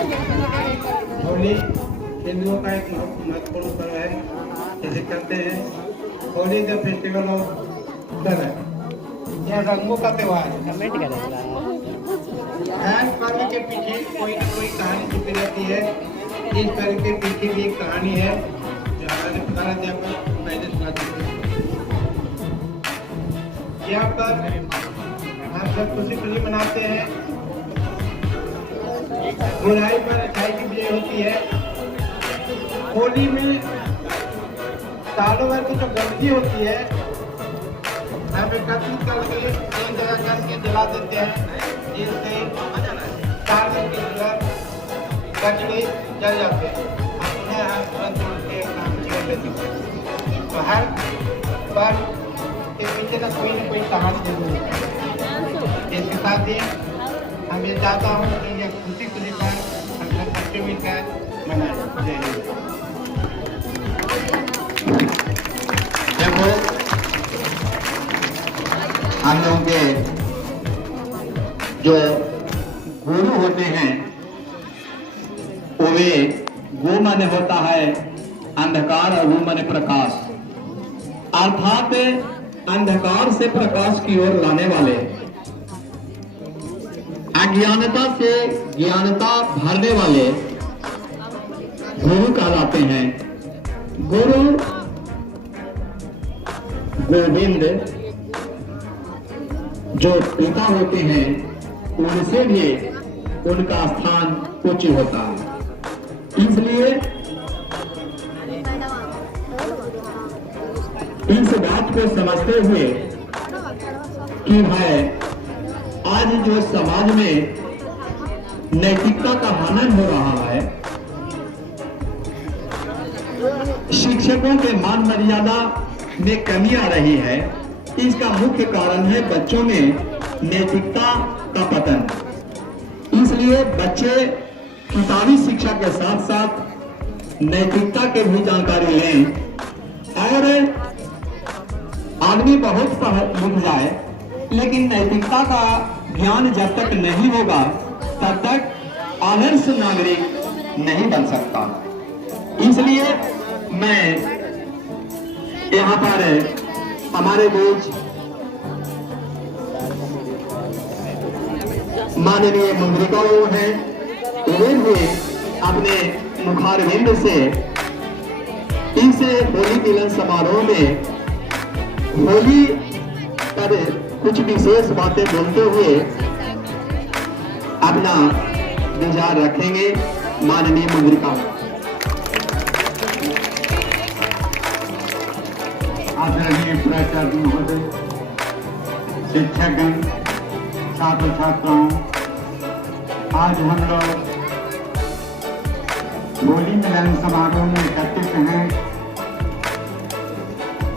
होली हिंदुओं का एक महत्वपूर्ण पर्व है। इसे कहते हैं Holi the festival of colour. यह रंगों का त्योहार है। हर पर्व के पीछे कोई न कोई कहानी छुपी रहती है। इस पर्व के पीछे भी एक कहानी है जो हमारे प्रधानाध्यापक पहले सुना चुके हैं। यहाँ पर हम सब खुशी मनाते हैं। बुराई पर अच्छाई की विजय होती है। होली में सालों भर की जो गंदगी होती है हम एकत्रित करके एक जगह करके जला देते हैं, जिससे 4 दिन के अंदर कचरे जल जाते हैं। उन्हें हम तुरंत उठ के काम कर लेते हैं। तो हर बार के पीछे न कोई कहानी जरूर है। इसके साथ ही हम ये चाहता हूँ कि ये खुशी पर हम लोग बच्चे मिलकर मनाएं। देखो हम लोगों के जो गुरु होते हैं वे गो माने होता है अंधकार और रू माने प्रकाश, अर्थात अंधकार से प्रकाश की ओर लाने वाले, अज्ञानता से ज्ञानता भरने वाले गुरु कहलाते हैं। गुरु गोविंद जो पिता होते हैं उनसे भी उनका स्थान उच्च होता है। इसलिए इस बात को समझते हुए कि भाई आज जो समाज में नैतिकता का हनन हो रहा है, शिक्षकों के मान मर्यादा में कमी आ रही है, इसका मुख्य कारण है बच्चों में नैतिकता का पतन। इसलिए बच्चे किताबी शिक्षा के साथ साथ नैतिकता के भी जानकारी लें। और आदमी बहुत पढ़ लिख जाए लेकिन नैतिकता का ज्ञान जब तक नहीं होगा तब तक आदर्श नागरिक नहीं बन सकता। इसलिए मैं यहाँ पर हमारे बीच माननीय मुद्रिका हैं, उन्हें भी अपने मुखारविंद से इस होली मिलन समारोह में होली पर कुछ विशेष बातें बोलते हुए अपना विचार रखेंगे। माननीय मुद्रिका। आदरणीय प्राचार्य महोदय, शिक्षकगण, छात्र छात्राओं, आज हम लोग होली मिलन समारोह में एकत्रित हैं।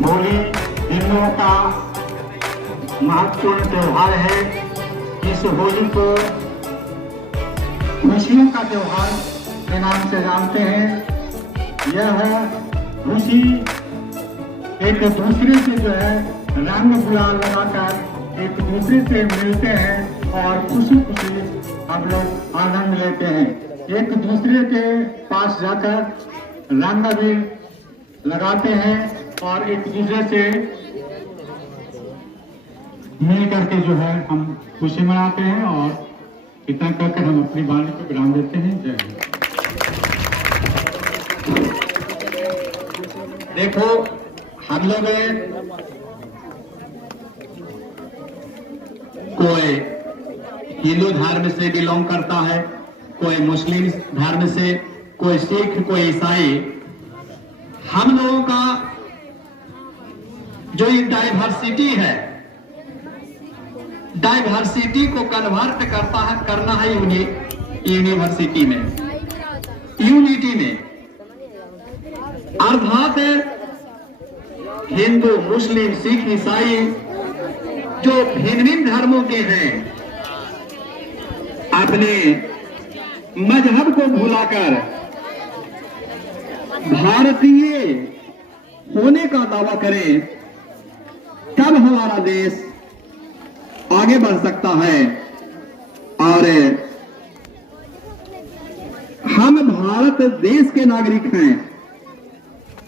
होली हिंदुओं का महत्वपूर्ण त्योहार है। इस होली को खुशियों का त्योहार के नाम से जानते हैं। यह खुशी एक दूसरे से जो है रंग गुलाल लगाकर एक दूसरे से मिलते हैं और खुशी खुशी हम लोग आनंद लेते हैं। एक दूसरे के पास जाकर रंग अबीर लगाते हैं और एक दूसरे से मिल करके जो है हम खुशी मनाते हैं और इतना करके हम अपनी वाणी को विराम देते हैं। जय हिंद। देखो हम लोग कोई हिंदू धर्म से बिलोंग करता है, कोई मुस्लिम धर्म से, कोई सिख, कोई ईसाई। हम लोगों का जो ये डाइवर्सिटी है, डाइवर्सिटी को कन्वर्ट करना है यूनिवर्सिटी में, यूनिटी में। अर्थात हिंदू, मुस्लिम, सिख, ईसाई जो भिन्न भिन्न धर्मों के हैं अपने मजहब को भुलाकर भारतीय होने का दावा करें, तब हमारा देश आगे बढ़ सकता है। और भारत देश के नागरिक हैं,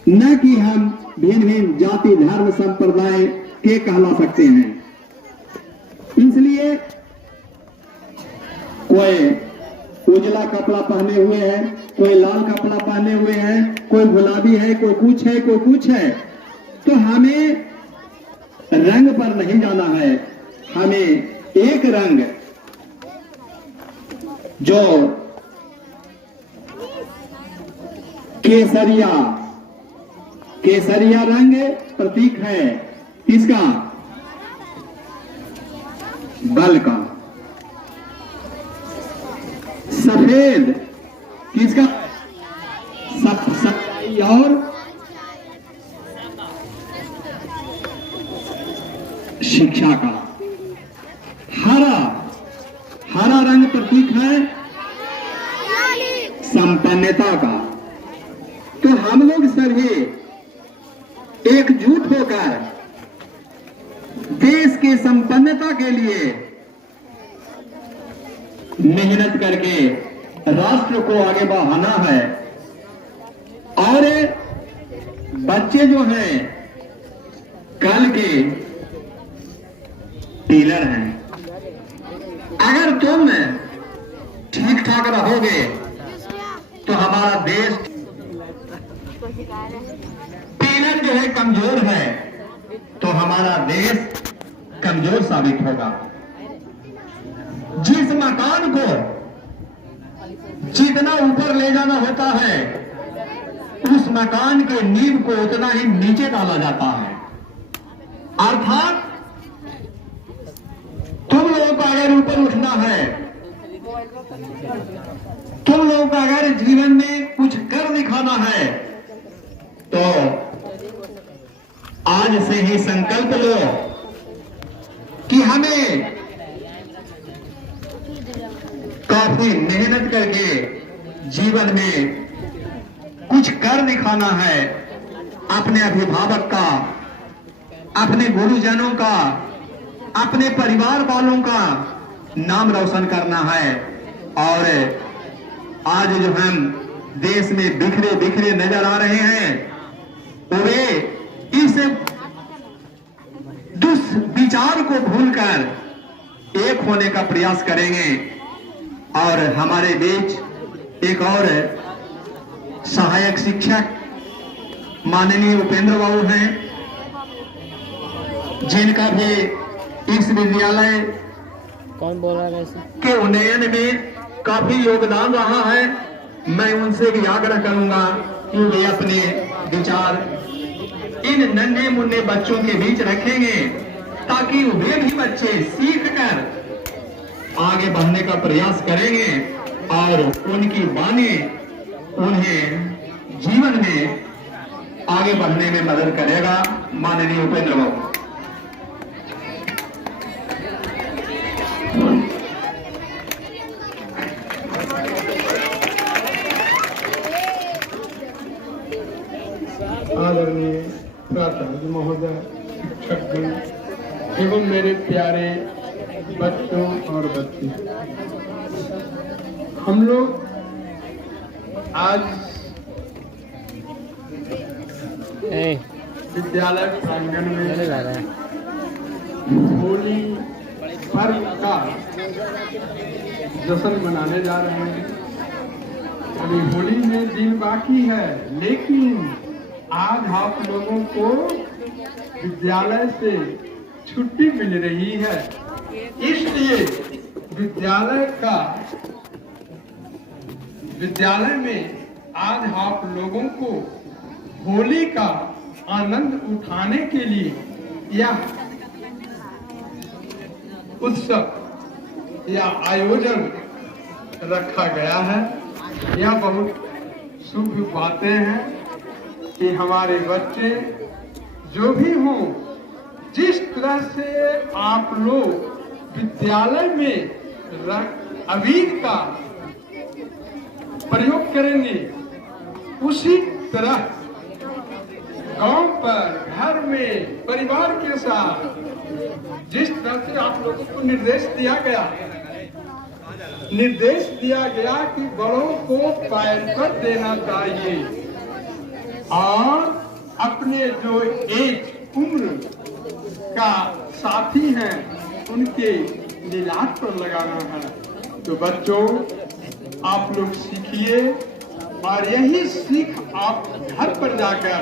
न कि हम भिन्न भिन्न जाति धर्म संप्रदाय के कहला सकते हैं। इसलिए कोई उजला कपड़ा पहने हुए है, कोई लाल कपड़ा पहने हुए है, कोई गुलाबी है, कोई कुछ है, कोई कुछ है, तो हमें रंग पर नहीं जाना है। हमें एक रंग जो केसरिया रंग प्रतीक है किसका? बल का। सफेद किसका? सच्चाई और शिक्षा का। हरा रंग प्रतीक है संपन्नता का। तो हम लोग सभी एकजुट होकर देश की संपन्नता के लिए मेहनत करके राष्ट्र को आगे बढ़ाना है। और बच्चे जो हैं कल के पिलर हैं। अगर तुम ठीक ठाक रहोगे तो हमारा देश, पिलर जो है कमजोर है तो हमारा देश कमजोर साबित होगा। जिस मकान को जितना ऊपर ले जाना होता है उस मकान के नींव को उतना ही नीचे डाला जाता है। अर्थात तुम लोगों को अगर ऊपर उठना है, तुम लोगों को अगर जीवन में कुछ कर दिखाना है, तो आज से ही संकल्प लो कि हमें काफी मेहनत करके जीवन में कुछ कर दिखाना है। अपने अभिभावक का, अपने गुरुजनों का, अपने परिवार वालों का नाम रोशन करना है। और आज जो हम देश में बिखरे बिखरे नजर आ रहे हैं, वे इस दुष्विचार को भूलकर एक होने का प्रयास करेंगे। और हमारे बीच एक और सहायक शिक्षक माननीय उपेंद्र बाबू हैं, जिनका भी इस विद्यालय कौन बोल रहा है के उन्नयन में काफी योगदान रहा है। मैं उनसे भी आग्रह करूंगा कि वे अपने विचार इन नन्हे मुन्ने बच्चों के बीच रखेंगे, ताकि वे भी बच्चे सीख कर आगे बढ़ने का प्रयास करेंगे और उनकी वाणी उन्हें जीवन में आगे बढ़ने में मदद करेगा। माननीय उपेंद्र बाबू। आदरणीय प्राचार्य महोदय, शिक्षकगण एवं मेरे प्यारे बच्चों और बच्ची, हम लोग आज विद्यालय प्रांगण में होली पर्व का जश्न मनाने जा रहे हैं। अभी होली में दिन बाकी है, लेकिन आज आप लोगों को विद्यालय से छुट्टी मिल रही है, इसलिए विद्यालय में आज आप लोगों को होली का आनंद उठाने के लिए यह उत्सव या आयोजन रखा गया है। यह बहुत शुभ बातें हैं कि हमारे बच्चे जो भी हों, जिस तरह से आप लोग विद्यालय में अबीर का प्रयोग करेंगे, उसी तरह गांव पर, घर में, परिवार के साथ जिस तरह से आप लोगों को निर्देश दिया गया, निर्देश दिया गया कि बड़ों को पैर पर देना चाहिए और अपने जो एक उम्र का साथी हैं उनके लीलाट पर लगाना है। तो बच्चों, आप लोग सीखिए और यही सीख आप घर पर जाकर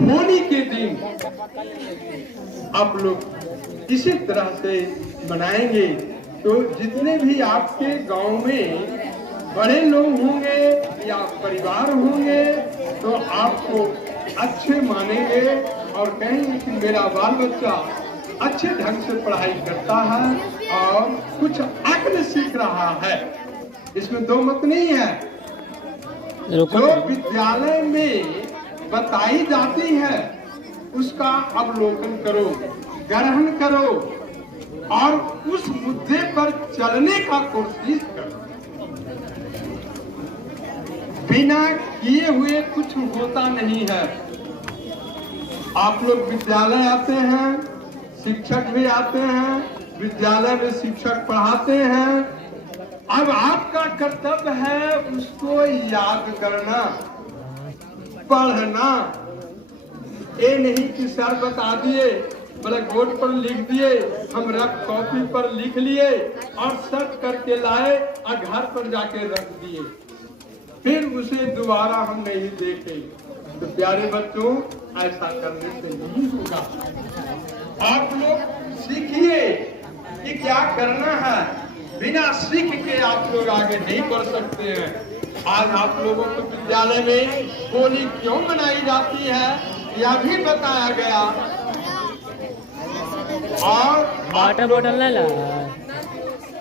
होली के दिन आप लोग इसी तरह से मनाएंगे। तो जितने भी आपके गांव में बड़े लोग होंगे या परिवार होंगे तो आपको अच्छे मानेंगे और कहेंगे कि मेरा बाल बच्चा अच्छे ढंग से पढ़ाई करता है और कुछ अक्ल सीख रहा है। इसमें दो मत नहीं है। जो विद्यालय में बताई जाती है उसका अवलोकन करो, ग्रहण करो और उस मुद्दे पर चलने का कोशिश करो। बिना किए हुए कुछ होता नहीं है। आप लोग विद्यालय आते हैं, शिक्षक भी आते हैं, विद्यालय में शिक्षक पढ़ाते हैं। अब आपका कर्तव्य है उसको याद करना, पढ़ना। ये नहीं कि सर बता दिए, ब्लैक बोर्ड पर लिख दिए, हम रफ कॉपी पर लिख लिए और सर्च करके लाए और घर पर जाके रख दिए, फिर उसे दोबारा हम नहीं देखे। तो प्यारे बच्चों, ऐसा करने से नहीं होगा। आप लोग सीखिए कि क्या करना है। बिना सीख के आप लोग आगे नहीं बढ़ सकते हैं। आज आप लोगों को विद्यालय में होली क्यों मनाई जाती है यह भी बताया गया और वाटर बोतल ले ला।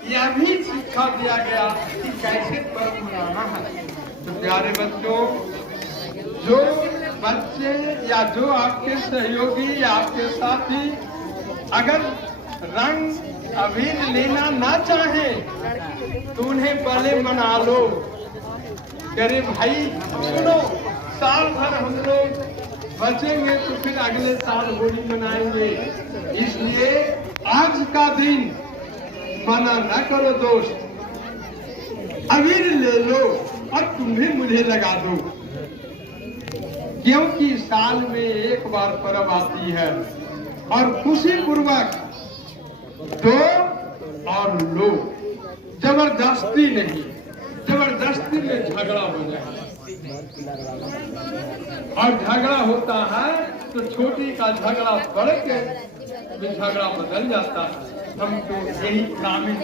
यह भी शिक्षा दिया गया कि कैसे पर्व मनाना है। तो प्यारे बच्चों, जो बच्चे या जो आपके सहयोगी या आपके साथी अगर रंग अबीर लेना ना चाहे तो उन्हें पहले मना लो। अरे भाई सुनो, साल भर हम लोग बचेंगे तो फिर अगले साल होली मनाएंगे, इसलिए आज का दिन मना न करो दोस्त, अबीर ले लो और तुम्हें मुझे लगा दो। क्योंकि साल में एक बार पर्व आती है और खुशी पूर्वक दो और लो, जबरदस्ती नहीं। जबरदस्ती में झगड़ा हो जाए और झगड़ा होता है तो छोटी का झगड़ा बढ़ के झगड़ा बदल जाता है। हम तो यही ग्रामीण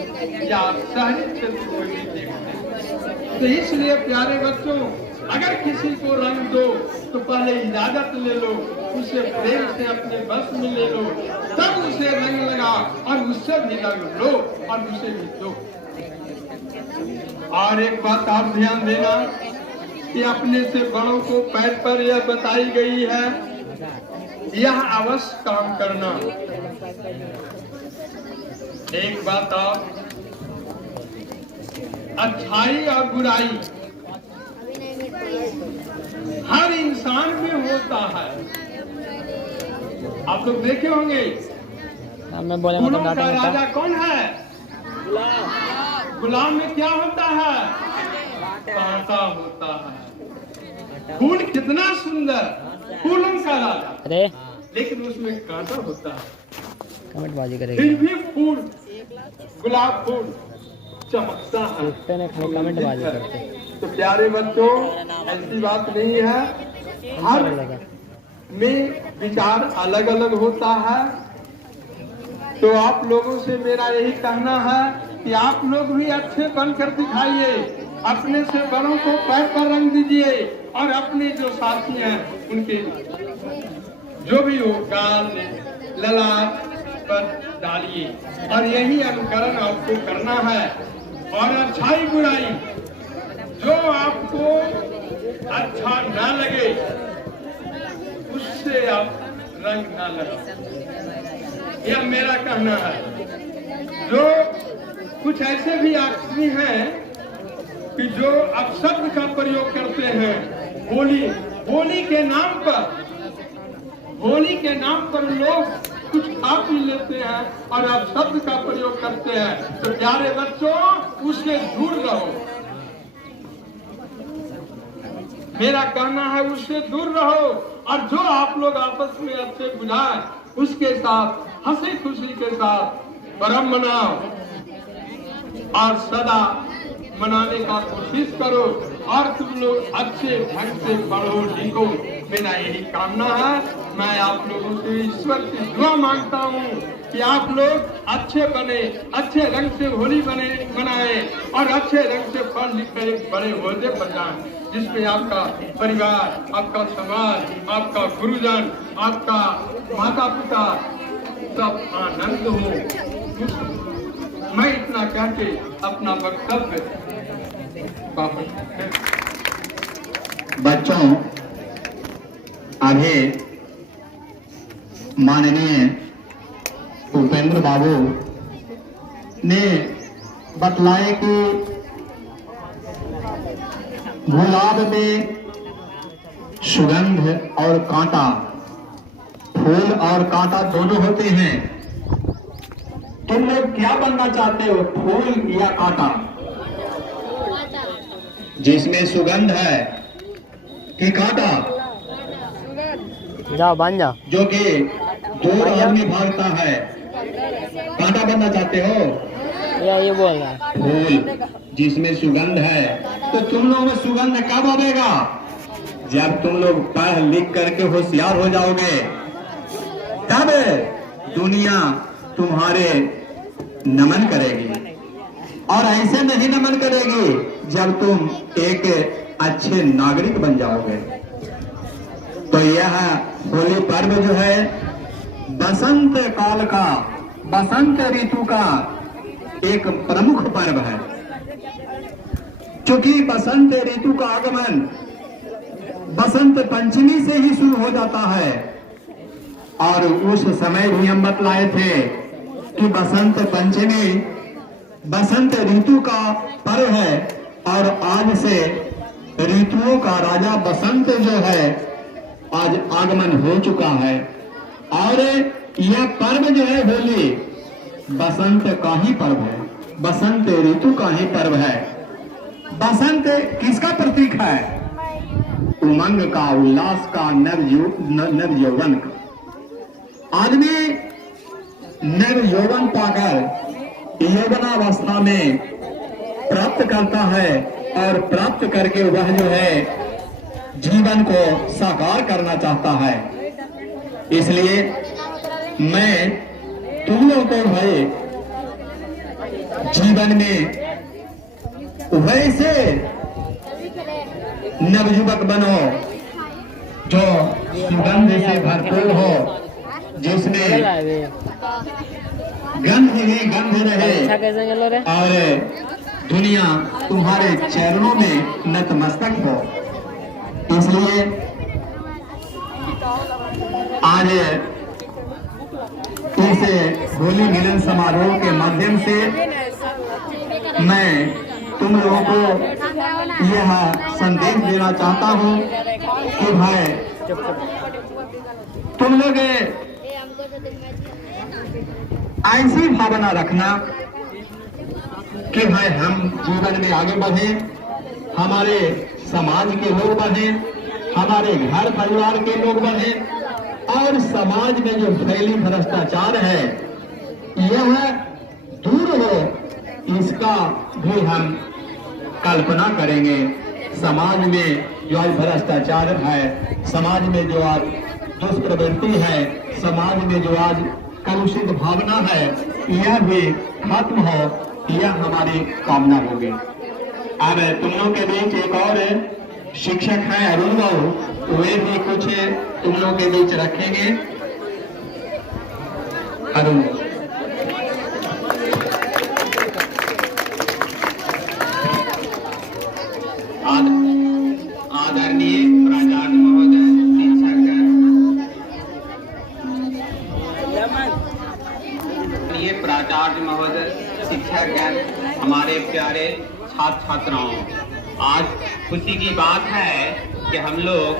या शहरी क्षेत्र को नहीं देखते। तो इसलिए प्यारे बच्चों, अगर किसी को रंग दो तो पहले इजाजत ले लो, उसे प्रेम से अपने बस में ले लो, तब उसे रंग लगा और उससे भी रंग लो और उसे भी दो। और एक बात आप ध्यान देना कि अपने से बड़ों को पैर पर यह बताई गई है, यह अवश्य काम करना। एक बात आप, अच्छाई और बुराई हर इंसान में होता है। आप लोग देखे होंगे फूलों का राजा कौन है? गुलाब में क्या होता है? कांटा होता है। फूल कितना सुंदर, फूलों का राजा, अरे लेकिन उसमें कांटा होता है। कमेंट बाजी करेगी। फिर भी फूल, गुलाब फूल चमकता है। कमेंट बाजी करते। तो प्यारे बच्चों, ऐसी बात नहीं है, हर में विचार अलग अलग होता है। तो आप लोगों से मेरा यही कहना है कि आप लोग भी अच्छे बनकर दिखाइए, अपने से बड़ों को पैर पर रंग दीजिए और अपने जो साथी हैं उनके जो भी हो गाल ललाट पर डालिए और यही अनुकरण आपको करना है। और अच्छाई बुराई जो आपको अच्छा ना लगे उससे आप रंग ना लगाओ, यह मेरा कहना है। जो कुछ ऐसे भी आदमी हैं कि जो अपशब्द का प्रयोग करते हैं होली के नाम पर, होली के नाम पर लोग कुछ खा पी लेते हैं और अपशब्द का प्रयोग करते हैं, तो प्यारे बच्चों उससे दूर रहो। मेरा कहना है उससे दूर रहो, और जो आप लोग आपस में अच्छे बुझाए उसके साथ हंसी खुशी के साथ पर्व मनाओ और सदा मनाने का कोशिश करो, और तुम लोग अच्छे ढंग से पढ़ो लिखो। मेरा यही कामना है। मैं आप लोगों से ईश्वर की दुआ मांगता हूँ कि आप लोग अच्छे बने, अच्छे रंग से होली मनाए और अच्छे रंग से पढ़ लिख कर एक बड़े ओहदे पर जाएं, जिसमें आपका परिवार, आपका समाज, आपका गुरुजन, आपका माता पिता सब आनंद हो। मैं इतना कह के अपना वक्तव्य वापस। बच्चों, अभी माननीय उपेंद्र बाबू ने बतलाए कि गुलाब में सुगंध और कांटा, फूल और कांटा दोनों होते हैं। तुम लोग क्या बनना चाहते हो, फूल या कांटा? जिसमें सुगंध है कि कांटा? जाओ बन जाओ। जो कि दूर आदमी भागता है, कांटा बनना चाहते हो? या ये बोल रहा है फूल जिसमें सुगंध है। तो तुम लोगों में सुगंध कब आएगा? जब तुम लोग पढ़ लिख करके होशियार हो जाओगे, तब दुनिया तुम्हारे नमन करेगी। और ऐसे नहीं नमन करेगी जब तुम एक अच्छे नागरिक बन जाओगे। तो यह होली पर्व जो है बसंत काल का, बसंत ऋतु का एक प्रमुख पर्व है। क्योंकि बसंत ऋतु का आगमन बसंत पंचमी से ही शुरू हो जाता है। और उस समय भी हम बतलाए थे कि बसंत पंचमी बसंत ऋतु का पर्व है, और आज से ऋतुओं का राजा बसंत जो है आज आगमन हो चुका है। और यह पर्व जो है होली बसंत का ही पर्व है, बसंत ऋतु का ही पर्व है। बसंत किसका प्रतीक है? उमंग का, उल्लास का, नव यौवन का। आदमी नव यौवन पाकर यौवनावस्था में प्राप्त करता है, और प्राप्त करके वह जो है जीवन को साकार करना चाहता है। इसलिए मैं तुम लोगों को भाई जीवन में वैसे नवयुवक बनो जो सुगंध से भरपूर हो, जिसमें गंध ही गंध रहे, अच्छा कैसे चलो रे? और दुनिया तुम्हारे चरणों में नतमस्तक हो। इसलिए आज इस होली मिलन समारोह के माध्यम से मैं तुम लोगों को यह संदेश देना चाहता हूँ कि भाई तुम लोग ऐसी भावना रखना कि भाई हम जीवन में आगे बढ़े, हमारे समाज के लोग बढ़े, हमारे घर परिवार के लोग बढ़े, और समाज में जो फैली भ्रष्टाचार है यह दूर हो, इसका भी हम कल्पना करेंगे। समाज में जो आज भ्रष्टाचार है, समाज में जो आज दुष्प्रवृत्ति है, समाज में जो आज कलुषित भावना है, यह भी खत्म हो, यह हमारी कामना होगी। अब तुम लोग के बीच एक और शिक्षक हैं अरुण बाबू, वे भी कुछ तुम लोग के बीच रखेंगे। अरुण आदरणीय प्राचार्य महोदय, प्राचार्य महोदय, शिक्षकगण, हमारे प्यारे छात्र छात्राओं, आज खुशी की बात है कि हम लोग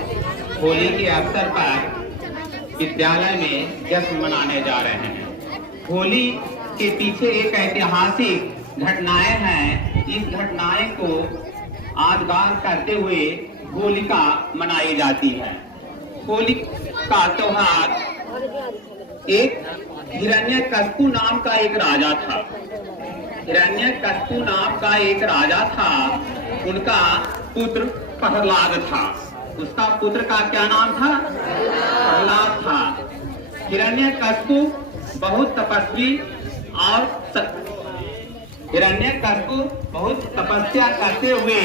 होली के अवसर पर विद्यालय में जश्न मनाने जा रहे हैं। होली के पीछे एक ऐतिहासिक घटनाएं हैं। इस घटनाएं को यादगार करते हुए होलिका मनाई जाती है। होली का त्योहार एक हिरण्यकश्यप नाम का एक राजा था। हिरण्यकश्यप नाम का एक राजा था। उनका पुत्र प्रहलाद था। उसका पुत्र का क्या नाम था? प्रहलाद था। हिरण्यकश्यप बहुत तपस्वी और हिरण्यकश्यप बहुत तपस्या करते हुए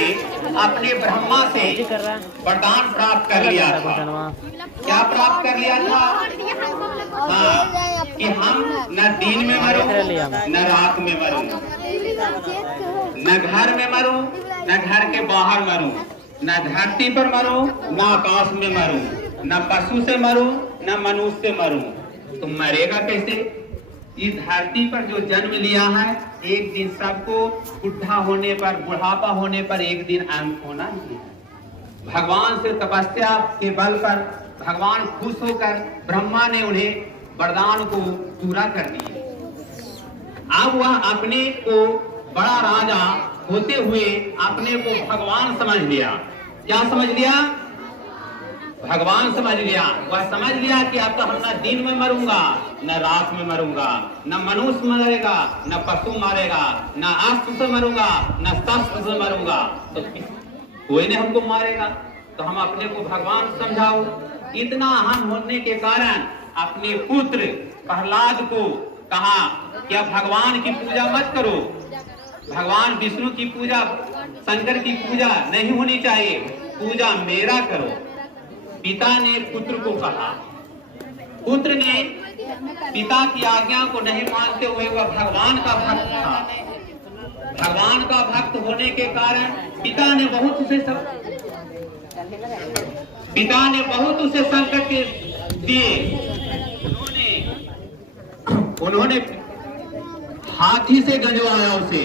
अपने ब्रह्मा से वरदान प्राप्त कर लिया था। क्या प्राप्त कर लिया था? हाँ, कि हम न दिन में मरूं, न रात में मरूं, न घर में मरूं, न घर के बाहर मरूं, न धरती पर मरूं, न आकाश में मरूं, न पशु से मरूं, न मनुष्य से मरूं। तो मरेगा कैसे? इस धरती पर जो जन्म लिया है, एक दिन सबको बुढ़ा होने पर, बुढ़ापा होने पर एक दिन अंत होना ही है। भगवान से तपस्या के बल पर भगवान खुश होकर ब्रह्मा ने उन्हें वरदान को पूरा कर दिया। अब वह अपने को बड़ा राजा होते हुए अपने को भगवान समझ लिया। क्या समझ लिया? भगवान समझ लिया। वह समझ लिया कि अब तो हम न दिन में मरूंगा, न रात में मरूंगा, न मनुष्य मरेगा, न पशु मरेगा, न अस्त्र से मरूंगा, न शस्त्र से मरूंगा। तो कोई नहीं हमको मारेगा। तो हम अपने को भगवान समझाओ। इतना अहम होने के कारण अपने पुत्र प्रहलाद को कहा कि अब भगवान की पूजा मत करो। भगवान विष्णु की पूजा, शंकर की पूजा नहीं होनी चाहिए। पूजा मेरा करो। पिता ने पुत्र को कहा। पुत्र ने पिता की आज्ञा को नहीं मानते हुए वह भगवान का भक्त था। भगवान का भक्त होने के कारण पिता ने बहुत उसे संकट दिए। उन्होंने हाथी से गंजवाया उसे।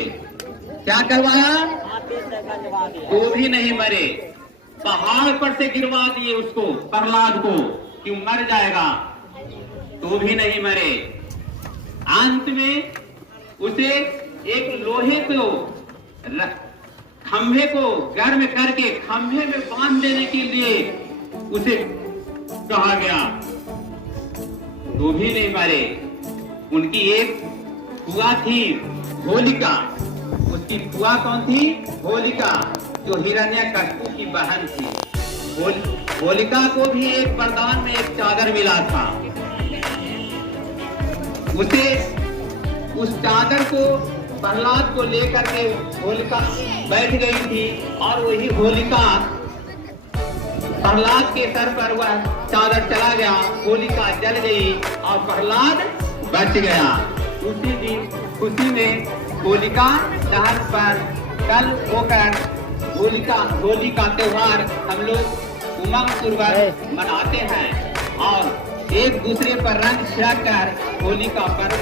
क्या करवाया? वो भी नहीं मरे। पहाड़ पर से गिरवा दिए उसको, प्रहलाद को, कि मर जाएगा, तो भी नहीं मरे। अंत में उसे एक लोहे को खंभे को गर्म करके खंभे में बांध देने के लिए उसे कहा गया, तो भी नहीं मरे। उनकी एक बुआ थी होलिका। उसकी बुआ कौन थी? होलिका, जो हिरण्यकश्यप की बहन थी। होलिका को भी एक वरदान में एक चादर मिला था। उसे उस चादर को प्रहलाद को लेकर के होलिका बैठ गई थी और वही होलिका प्रहलाद के सर पर वह चादर चला गया। होलिका जल गई और प्रहलाद बच गया। उसी दिन खुशी में होलिका दहन पर कल होकर होली का त्योहार हम लोग उमंग पूर्वक मनाते हैं और एक दूसरे पर रंग छिड़क कर होली का पर्व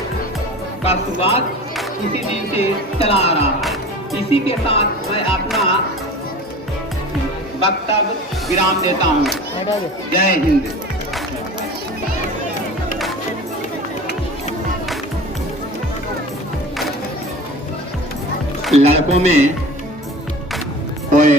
का शुरुआत इसी दिन से चला आ रहा है। इसी के साथ मैं अपना वक्तव्य विराम देता हूँ। जय हिंद। लड़कों में कोई